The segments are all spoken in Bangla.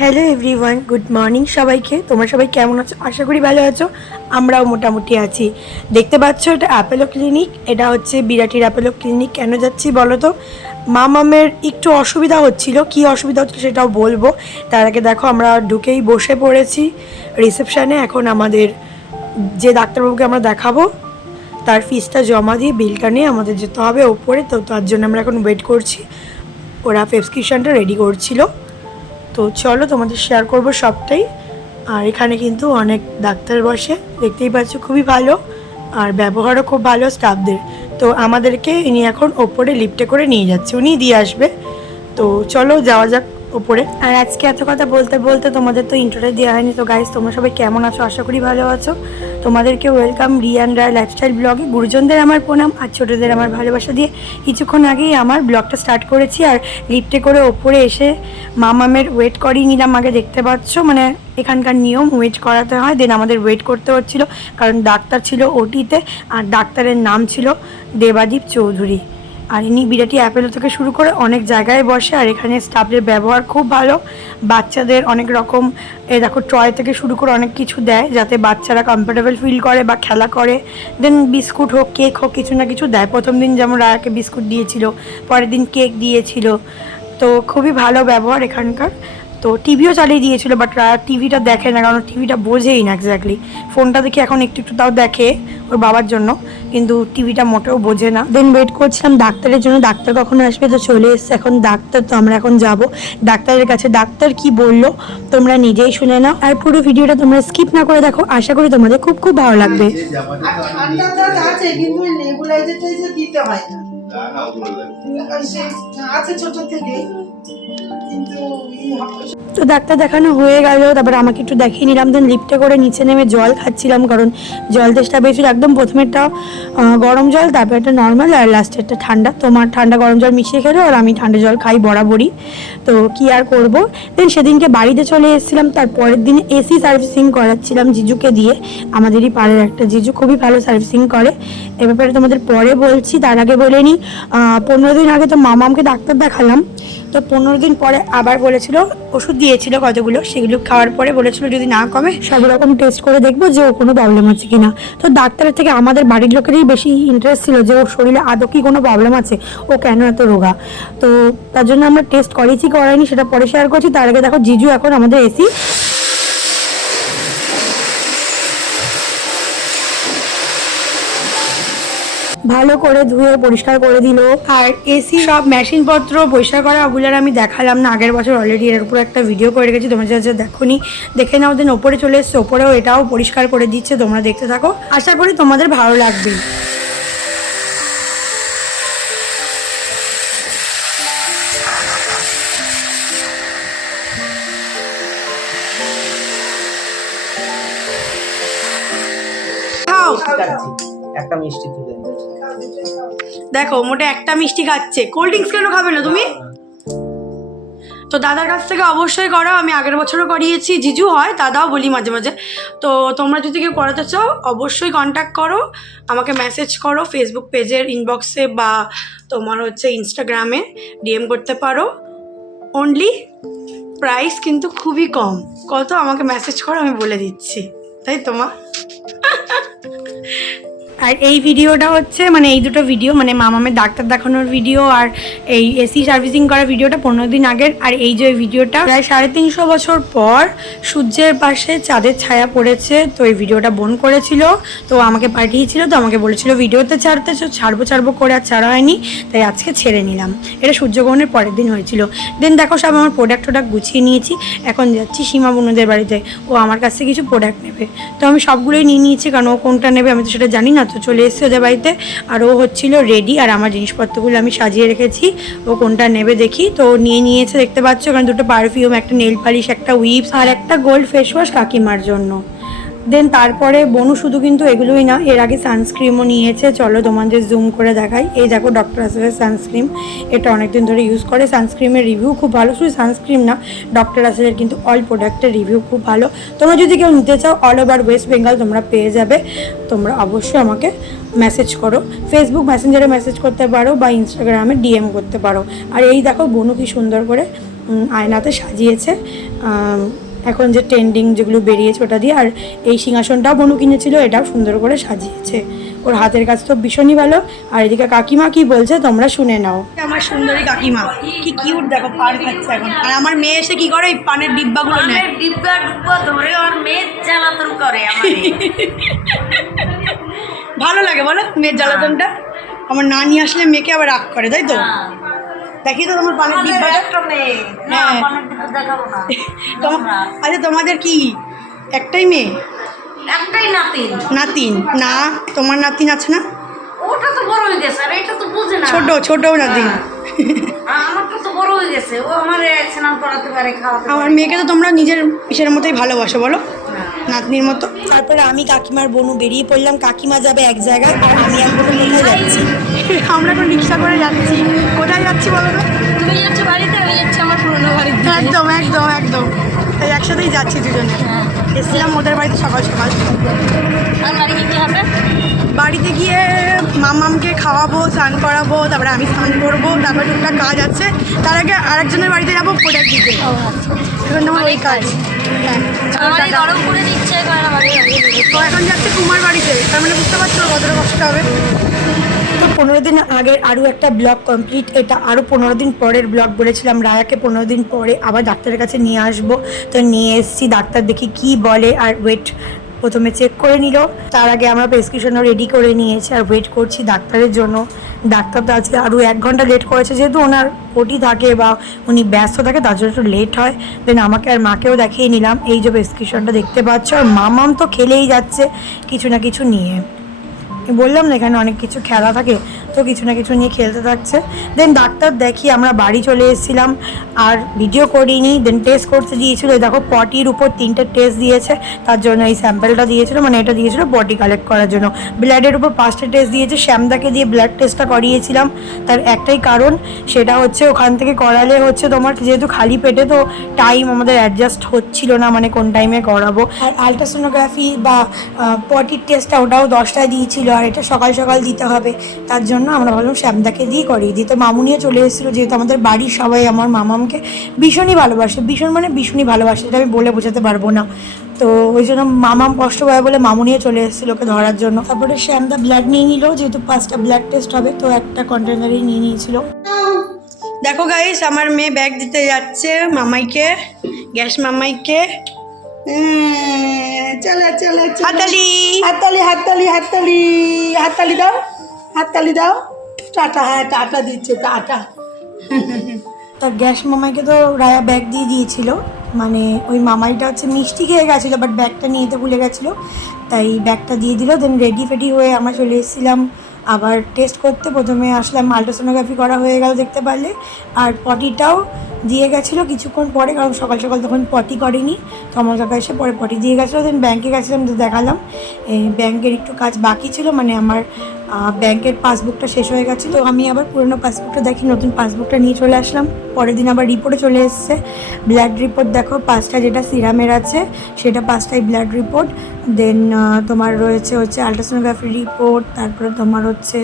হ্যালো এভরিওয়ান, গুড মর্নিং সবাইকে। তোমরা সবাই কেমন আছো? আশা করি ভালো আছো। আমরাও মোটামুটি আছি। দেখতে পাচ্ছ এটা অ্যাপোলো ক্লিনিক। এটা হচ্ছে বিরাটির অ্যাপোলো ক্লিনিক। কেন যাচ্ছি বলো তো? মামের একটু অসুবিধা হচ্ছিল। কি অসুবিধা হচ্ছিল সেটাও বলবো। তার আগে দেখো আমরা ঢুকেই বসে পড়েছি রিসেপশানে। এখন আমাদের যে ডাক্তারবাবুকে আমরা দেখাবো তার ফিসটা জমা দিয়ে বিলটা নিয়ে আমাদের যেতে হবে ওপরে। তো তার জন্য আমরা এখন ওয়েট করছি। ওরা প্রেসক্রিপশানটা রেডি করছিল। তো চলো তোমাদের শেয়ার করব সবটাই। আর এখানে কিন্তু অনেক ডাক্তার বসে, দেখতেই পাচ্ছ, খুবই ভালো। আর ব্যবহারও খুব ভালো স্টাফদের। তো আমাদেরকে ইনি এখন ওপরে লিফটে করে নিয়ে যাচ্ছে, উনি দিয়ে আসবে। তো চলো যাওয়া যাক ওপরে। আর আজকে এত কথা বলতে বলতে তোমাদের তো ইন্ট্রোটা দেওয়া হয়নি। তো গাইস, তোমরা সবাই কেমন আছো? আশা করি ভালো আছো। তোমাদেরকে ওয়েলকাম রিয়ান রায় লাইফস্টাইল ব্লগে। গুরুজনদের আমার প্রণাম আর ছোটোদের আমার ভালোবাসা দিয়ে কিছুক্ষণ আগেই আমার ব্লগটা স্টার্ট করেছি। আর লিফটে করে ওপরে এসে মামের ওয়েট করিয়ে নিলাম। আগে দেখতে পাচ্ছ, মানে এখানকার নিয়ম ওয়েট করাতে হয়, দেন আমাদের ওয়েট করতে হচ্ছিলো কারণ ডাক্তার ছিল ওটিতে। আর ডাক্তারের নাম ছিল দেবাদীপ চৌধুরী। আর ইনি বিরাটি অ্যাপেলো থেকে শুরু করে অনেক জায়গায় বসে। আর এখানে স্টাফদের ব্যবহার খুব ভালো। বাচ্চাদের অনেক রকম দেখো টয় থেকে শুরু করে অনেক কিছু দেয় যাতে বাচ্চারা কমফোর্টেবল ফিল করে বা খেলা করে। দেন বিস্কুট হোক কেক হোক কিছু না কিছু দেয়। প্রথম দিন যেমন রায়াকে বিস্কুট দিয়েছিল, পরের দিন কেক দিয়েছিল। তো খুবই ভালো ব্যবহার এখানকার। তো টিভিও চালিয়ে দিয়েছিল, বাট টিভিটা দেখে না কারণ টিভিটা বোঝেই না এক্স্যাক্টলি। ফোনটা দেখে এখন একটু একটু তাও দেখে ওর বাবার জন্য, কিন্তু টিভিটা মোটেও বোঝে না। দেন ওয়েট করছিলাম ডাক্তারের জন্য, ডাক্তার কখন আসবে। তো চলে এসছে এখন ডাক্তার। তো আমরা এখন যাব ডাক্তারের কাছে। ডাক্তার কি বললো তোমরা নিজেই শুনে নাও। আর পুরো ভিডিওটা তোমরা স্কিপ না করে দেখো, আশা করি তোমাদের খুব খুব ভালো লাগবে। তো ডাক্তার দেখানো হয়ে গেল, তারপরে আমাকে একটু দেখিয়ে নিলাম। দেন লিফটে করে নিচে নেমে জল খাচ্ছিলাম কারণ জল তেষ্টা পেয়েছিল। একদম প্রথমেরটা গরম জল, তারপর একটা নর্মাল, আর লাস্টে একটা ঠান্ডা। তোমার ঠান্ডা গরম জল মিশিয়ে খেলো, আর আমি ঠান্ডা জল খাই বরাবরই। তো কি আর করব। দেন সেদিনকে বাড়িতে চলে এসেছিলাম। তারপরের দিন এসি সার্ভিসিং করাচ্ছিলাম জিজুকে দিয়ে। আমাদেরই পাড়ার একটা জিজু খুবই ভালো সার্ভিসিং করে। এ ব্যাপারে তোমাদের পরে বলছি, তার আগে বলে নিই 15 দিন আগে তো মামামকে ডাক্তার দেখালাম। তো 15 দিন পরে আবার বলেছিল, ওষুধ দিয়েছিল কতগুলো, সেগুলো খাওয়ার পরে বলেছিল যদি না কমে সব রকম টেস্ট করে দেখবো যে ওর কোনো প্রবলেম আছে কিনা। তো ডাক্তারের থেকে আমাদের বাড়ির লোকেরই বেশি ইন্টারেস্ট ছিল যে ওর শরীরে আদৌ কি কোনো প্রবলেম আছে, ও কেন এত রোগা। তো তার জন্য আমরা টেস্ট করেছি করাইনি সেটা পরে শেয়ার করছি। তার আগে দেখো জিজু এখন আমাদের এসি ভালো করে ধুয়ে পরিষ্কার করে দিল। আর এসি সব মেশিনপত্র পরিষ্কার করা ওগুলোর আমি দেখালাম না, আগের বছর অলরেডি এর উপর একটা ভিডিও করে রেখেছি, তোমরা যা দেখোনি দেখে নাও। দিন ওপরে চলে এসছে, ওপরেও এটাও পরিষ্কার করে দিচ্ছে, তোমরা দেখতে থাকো, আশা করি তোমাদের ভালো লাগবে। একটা মিষ্টি তুলে দেখো মোটে একটা মিষ্টি খাচ্ছে, কোল্ড ড্রিঙ্কস কেন খাবে না তুমি? তো দাদার কাছ থেকে অবশ্যই করাও, আমি আগের বছরও করিয়েছি, জিজু হয় দাদাও বলি মাঝে মাঝে। তো তোমরা যদি কেউ করাতে চাও অবশ্যই কন্ট্যাক্ট করো, আমাকে মেসেজ করো ফেসবুক পেজের ইনবক্সে বা তোমার হচ্ছে ইনস্টাগ্রামে ডিএম করতে পারো। অনলি প্রাইস কিন্তু খুবই কম। কত আমাকে মেসেজ করো, আমি বলে দিচ্ছি, তাই তোমার। আর এই ভিডিওটা হচ্ছে মানে এই দুটো ভিডিও মানে মামামের ডাক্তার দেখানোর ভিডিও আর এই এসি সার্ভিসিং করা ভিডিওটা 15 দিন আগের। আর এই যে ভিডিওটা প্রায় 350 বছর পর সূর্যের পাশে চাঁদের ছায়া পড়েছে। তো এই ভিডিওটা বোন করেছিল, তো আমাকে পাঠিয়েছিল, তো আমাকে বলেছিল ভিডিওতে ছাড়বো করে আর ছাড়া হয়নি, তাই আজকে ছেড়ে নিলাম। এটা সূর্যগ্রহণের পরের দিন হয়েছিল। দেন দেখো সব আমার প্রোডাক্ট গুছিয়ে নিয়েছি, এখন যাচ্ছি সীমা বোনদের বাড়িতে। ও আমার কাছ থেকে কিছু প্রোডাক্ট নেবে, তো আমি সবগুলোই নিয়ে নিয়েছি কারণ ও কোনটা নেবে আমি তো সেটা জানি না। তো চলে এসেছি ওদের বাড়িতে, আর ও হচ্ছিল রেডি, আর আমার জিনিসপত্রগুলো আমি সাজিয়ে রেখেছি, ও কোনটা নেবে দেখি। তো নিয়ে নিয়েছে দেখতে পাচ্ছ, কারণ দুটো পারফিউম, একটা নেল পালিশ, একটা উইপস আর একটা গোল্ড ফেস ওয়াশ কাকিমার জন্য। দেন তারপরে বনু শুধু কিন্তু এগুলোই না, এর আগে সানস্ক্রিমও নিয়েছে। চলো তোমাদের জুম করে দেখাই। এই দেখো ডক্টর আসলের সানস্ক্রিম, এটা অনেকদিন ধরে ইউজ করে। সানস্ক্রিমের রিভিউ খুব ভালো, শুধু সানস্ক্রিম না, ডক্টর আসলের কিন্তু অল প্রোডাক্টের রিভিউ খুব ভালো। তোমরা যদি কেউ নিতে চাও অল ওভার ওয়েস্ট বেঙ্গল তোমরা পেয়ে যাবে। তোমরা অবশ্যই আমাকে মেসেজ করো, ফেসবুক মেসেঞ্জারে মেসেজ করতে পারো বা ইনস্টাগ্রামে ডিএম করতে পারো। আর এই দেখো বনু কি সুন্দর করে আয়নাতে সাজিয়েছে। এখন যে ট্রেন্ডিং যেগুলো বেরিয়েছে ওটা দিয়ে। আর এই সিংহাসনটাও বনু কিনেছিল, এটাও সুন্দর করে সাজিয়েছে। ওর হাতের কাজ তো ভীষণই ভালো। আর এদিকে কাকিমা কি বলছে তোমরা শুনে নাও। আমার সুন্দরী কাকিমা কি কিউট, দেখো পান খাচ্ছে এখন। আর আমার মেয়ে এসে কি করে, এই পানের ডিব্বাগুলো নেয়, ডিব্বা ডুব্বা ধরে ওর মেয়ে জ্বালাতন করে আমারে। ভালো লাগে বলো মেয়ের জ্বালাতনটা। আমার নানি আসলে মেয়েকে আবার রাগ করে, তাই তো? দেখি তো তোমার পানের ডিব্বাটা। একটা মেয়ে না, হ্যাঁ। পানের ডিব্বা দেখাবো না। আচ্ছা তোমাদের কি একটাই মেয়ে? একটাই নাতিন। নাতিন না, তোমার নাতিন আছে না? ওটা তো বড় হয়ে গেছে, আর এটা তো বুঝে না। ছোট নাতিন। আমারটা তো বড় হয়ে গেছে, ও আমারে স্নান করাতে পারে, খাওয়াতে আমার পারে। মেয়েকে তো তোমরা নিজের ইসের মতোই ভালোবাসো বলো, নাতনির মতো। তারপরে আমি কাকিমার বোনু বেরিয়ে পড়লাম। কাকিমা যাবে এক জায়গায় আর আমি আর বোনু কোথায় যাচ্ছি? আমরা এখন রিক্সা করে যাচ্ছি। কোথায় যাচ্ছি বলো তো? তুমি যাচ্ছ বাড়িতে, আমি যাচ্ছি আমার পুরনো বাড়িতে। একদম একদম একদম, তাই একসাথেই যাচ্ছি দুজনে। এসেছিলাম ওদের বাড়িতে সকাল সকাল। আর বাড়ি কি হবে? বাড়িতে গিয়ে মামামকে খাওয়াবো, স্নান করাবো, তারপরে আমি স্নান করবো, তারপরে টুকটাক কাজ আছে। তার আগে আরেকজনের বাড়িতে যাবো ফোটার দিকে। এখন তোমার ওই কাজ। হ্যাঁ, আমার গরম করে দিচ্ছে, কারণ আমার তো এখন যাচ্ছে কুমার বাড়িতে। তার মানে বুঝতে পারছো কতটা কষ্ট হবে। তো 15 দিন আগের আরও একটা ব্লগ কমপ্লিট। এটা আরও 15 দিন পরের ব্লগ। বলেছিলাম রায়াকে 15 দিন পরে আবার ডাক্তারের কাছে নিয়ে আসবো, তো নিয়ে এসেছি। ডাক্তার দেখি কি বলে। আর ওয়েট প্রথমে চেক করে নিল, তার আগে আমরা প্রেসক্রিপশনও রেডি করে নিয়েছি আর ওয়েট করছি ডাক্তারের জন্য। ডাক্তার তো আজকে আরও 1 ঘন্টা লেট করেছে, যেহেতু ওনার ওটি থাকে বা উনি ব্যস্ত থাকে তার জন্য একটু লেট হয়। দেন আমাকে আর মাকেও দেখিয়ে নিলাম। এই যে প্রেসক্রিপশনটা দেখতে পাচ্ছ। আর মামাম তো খেলেই যাচ্ছে কিছু না কিছু নিয়ে। বললাম না এখানে অনেক কিছু খেলা থাকে, তো কিছু না কিছু নিয়ে খেলতে থাকছে। দেন ডাক্তার দেখি আমরা বাড়ি চলে এসেছিলাম, আর ভিডিও করিনি। দেন টেস্ট করতে দিয়েছিল, দেখো পটির উপর 3টে টেস্ট দিয়েছে, তার জন্য এই স্যাম্পেলটা দিয়েছিল, মানে এটা দিয়েছিল পটি কালেক্ট করার জন্য। ব্লাডের উপর 5টে টেস্ট দিয়েছে। শ্যামদাকে দিয়ে ব্লাড টেস্টটা করিয়েছিলাম, তার একটাই কারণ, সেটা হচ্ছে ওখান থেকে করালে হচ্ছে তোমার যেহেতু খালি পেটে, তো টাইম আমাদের অ্যাডজাস্ট হচ্ছিল না, মানে কোন টাইমে করাবো। আর আলট্রাসোনোগ্রাফি বা পটির টেস্টটা ওটাও 10টায় দিয়েছিল, আর এটা সকাল সকাল দিতে হবে। তার জন্য আমরা ভাবলাম শ্যামদাকে দিয়ে করিয়ে দিই। তো মামুনিও চলে এসেছিলো, যেহেতু আমাদের বাড়ির সবাই আমার মামামকে ভীষণই ভালোবাসে, ভীষণই ভালোবাসে, এটা আমি বলে বোঝাতে পারবো না। তো ওই জন্য মামাম কষ্ট পায় বলে মামুনিও চলে এসেছিলো ওকে ধরার জন্য। তারপরে শ্যামদা ব্লাড নিয়ে নিল, যেহেতু 5টা ব্লাড টেস্ট হবে, তো একটা কন্টেনারেই নিয়ে নিয়েছিল। দেখো গাইস, আমার মেয়ে ব্যাগ দিতে যাচ্ছে মামাইকে, গ্যাস মামাইকে। চলো চলো হাততালি। হাততালি হাততালি হাততালি হাততালি দাও, হাততালি দাও। টাটা, হ্যাঁ টাটা দিচ্ছে, টাটা। তার গ্যাস মামাইকে তো রায়া ব্যাগ দিয়ে দিয়েছিল, মানে ওই মামাইটা হচ্ছে মিষ্টি খেয়ে গেছিলো, বাট ব্যাগটা নিয়ে যেতে ভুলে গেছিলো, তাই ব্যাগটা দিয়ে দিল। দেন রেডি ফেডি হয়ে আমরা চলে এসেছিলাম আবার টেস্ট করতে। প্রথমে আসলাম, আলট্রাসোনোগ্রাফি করা হয়ে গেল দেখতে পারলে, আর পটিটাও দিয়ে গেছিলো কিছুক্ষণ পরে, কারণ সকাল সকাল তখন পটি করেনি, তো আমার কাকা এসে পরে পটি দিয়ে গেছিলো। দেন ব্যাংকে গেছিলাম, তো দেখালাম ব্যাংকের একটু কাজ বাকি ছিল, মানে আমার ব্যাংকের পাসবুকটা শেষ হয়ে গেছে, তো আমি আবার পুরনো পাসবুকটা দেখি, নতুন পাসবুকটা নিয়ে চলে আসলাম। পরের দিন আবার রিপোর্টে চলে এসছে, ব্লাড রিপোর্ট দেখো 5টা, যেটা সিরামের আছে সেটা 5টাই ব্লাড রিপোর্ট। দেন তোমার রয়েছে হচ্ছে আলট্রাসোনোগ্রাফি রিপোর্ট, তারপরে তোমার হচ্ছে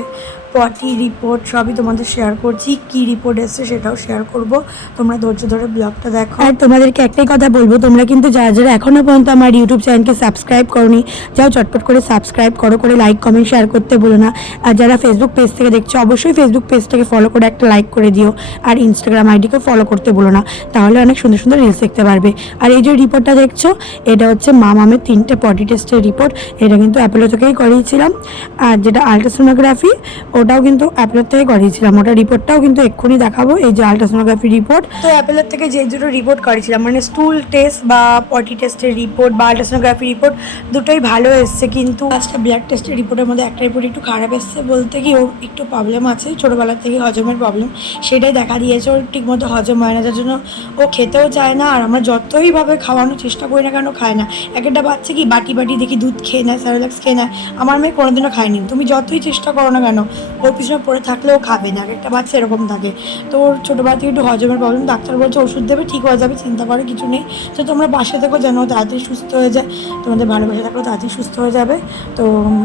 পটি রিপোর্ট, সবই তোমাদের শেয়ার করছি। কি রিপোর্ট এসছে সেটাও শেয়ার করব, তোমরা ধৈর্য ধরে ব্লগটা দেখো। আর তোমাদেরকে একটাই কথা বলবো, তোমরা কিন্তু যারা যারা এখনও পর্যন্ত আমার ইউটিউব চ্যানেলকে সাবস্ক্রাইব করোনি, যাও চটপট করে সাবস্ক্রাইব করো, করে লাইক কমেন্ট শেয়ার করতে বলো না। আর যারা ফেসবুক পেজ থেকে দেখছো, অবশ্যই ফেসবুক পেজটাকে ফলো করে একটা লাইক করে দিও, আর ইনস্টাগ্রাম আইডিকে ফলো করতে বলো না, তাহলে অনেক সুন্দর সুন্দর রিলস দেখতে পারবে। আর এই যে রিপোর্টটা দেখছো, এটা হচ্ছে মামামের 3টে পটি টেস্টের রিপোর্ট। এটা কিন্তু অ্যাপোলো থেকেই করিয়েছিলাম। আর যেটা আলট্রাসোনোগ্রাফি, ওটাও কিন্তু অ্যাপোলোর থেকে করিয়েছিলাম, ওটা রিপোর্টটাও কিন্তু এক্ষুনি দেখাবো। এই যে আলট্রাসোনোগ্রাফি রিপোর্ট, তো অ্যাপোলোর থেকে যে দুটো রিপোর্ট করেছিলাম, মানে স্টুল টেস্ট বা পটি টেস্টের রিপোর্ট বা আলট্রাসোনোগ্রাফি রিপোর্ট, দুটোই ভালো এসছে। কিন্তু আজটা ব্লাড টেস্টের রিপোর্টের মধ্যে একটা রিপোর্ট একটু খারাপ এসছে, বলতে কি ওর একটু প্রবলেম আছে, ছোটোবেলা থেকে হজমের প্রবলেম, সেটাই দেখা দিয়েছে। ওর ঠিকমতো হজম হয় না, যার জন্য ও খেতেও চায় না। আর আমরা যতইভাবে খাওয়ানোর চেষ্টা করি না কেন, খায় না। এক একটা বাচ্চা কি বাটি বাটি দেখি দুধ খেয়ে নেয়, স্যারেলাক্স খেয়ে নেয়, আমার মেয়ে কোনোদিনও খায়নি। তুমি যতই চেষ্টা করো না কেন, ওর পিছনে পড়ে থাকলেও খাবে না। একটা বাচ্চা এরকম থাকে। তো ওর ছোটোবেলা থেকে একটু হজমের প্রবলেম, ডাক্তার বলছে ওষুধ দেবে, ঠিক হয়ে যাবে, চিন্তা করার কিছু নেই। তো তোমরা পাশে থেকো যেন তাড়াতাড়ি সুস্থ হয়ে যায়, তোমাদের ভালোবাসা থাকলেও তাড়াতাড়ি সুস্থ হয়ে যাবে। তো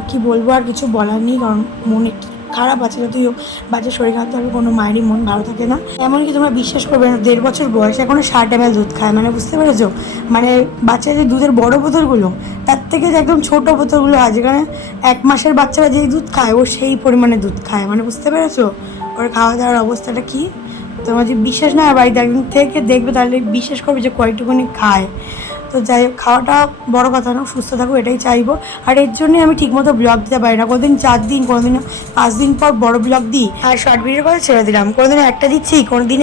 কি বলবো, আর কিছু বলার নেই, কারণ মন একটু খারাপ আছে, যদিও বাচ্চার শরীর খারাপ থাকলে কোনো মায়েরই মন ভালো থাকে না। এমনকি তোমরা বিশ্বাস করবে না, 1.5 বছর বয়সে এখনো 60 ml দুধ খায়, মানে বুঝতে পেরেছো? মানে বাচ্চাদের দুধের বড় বোতলগুলো তার থেকে যে একদম ছোটো বোতলগুলো হয়, যেখানে 1 মাসের বাচ্চারা যেই দুধ খায় ও সেই পরিমাণে দুধ খায়, মানে বুঝতে পেরেছো ওর খাওয়া দাওয়ার অবস্থাটা কী। তোমার যদি বিশ্বাস না হয় বাড়িতে একদিন থেকে দেখবে, তাহলে বিশ্বাস করবে যে কয়টুকুনি খায়। তো যাই হোক, খাওয়াটা বড় কথা না, সুস্থ থাকো এটাই চাইবো। আর এর জন্যই আমি ঠিকমতো ব্লগ দিতে পারি না, কোনোদিন 4 দিন, কোনোদিন 5 দিন পর বড় ব্লগ দিই, আর শর্ট ভিডিওর কথা ছেড়ে দিলাম। কোনোদিন একটা দিচ্ছি, কোনোদিন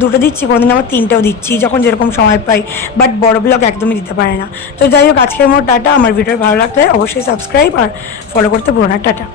2টো দিচ্ছি, কোনোদিন আবার 3টেও দিচ্ছি, যখন যেরকম সময় পাই, বাট বড় ব্লগ একদমই দিতে পারে না। তো যাই হোক, আজকের মতো টাটা। আমার ভিডিও ভালো লাগলে অবশ্যই সাবস্ক্রাইব আর ফলো করতে ভুলো না। টাটা।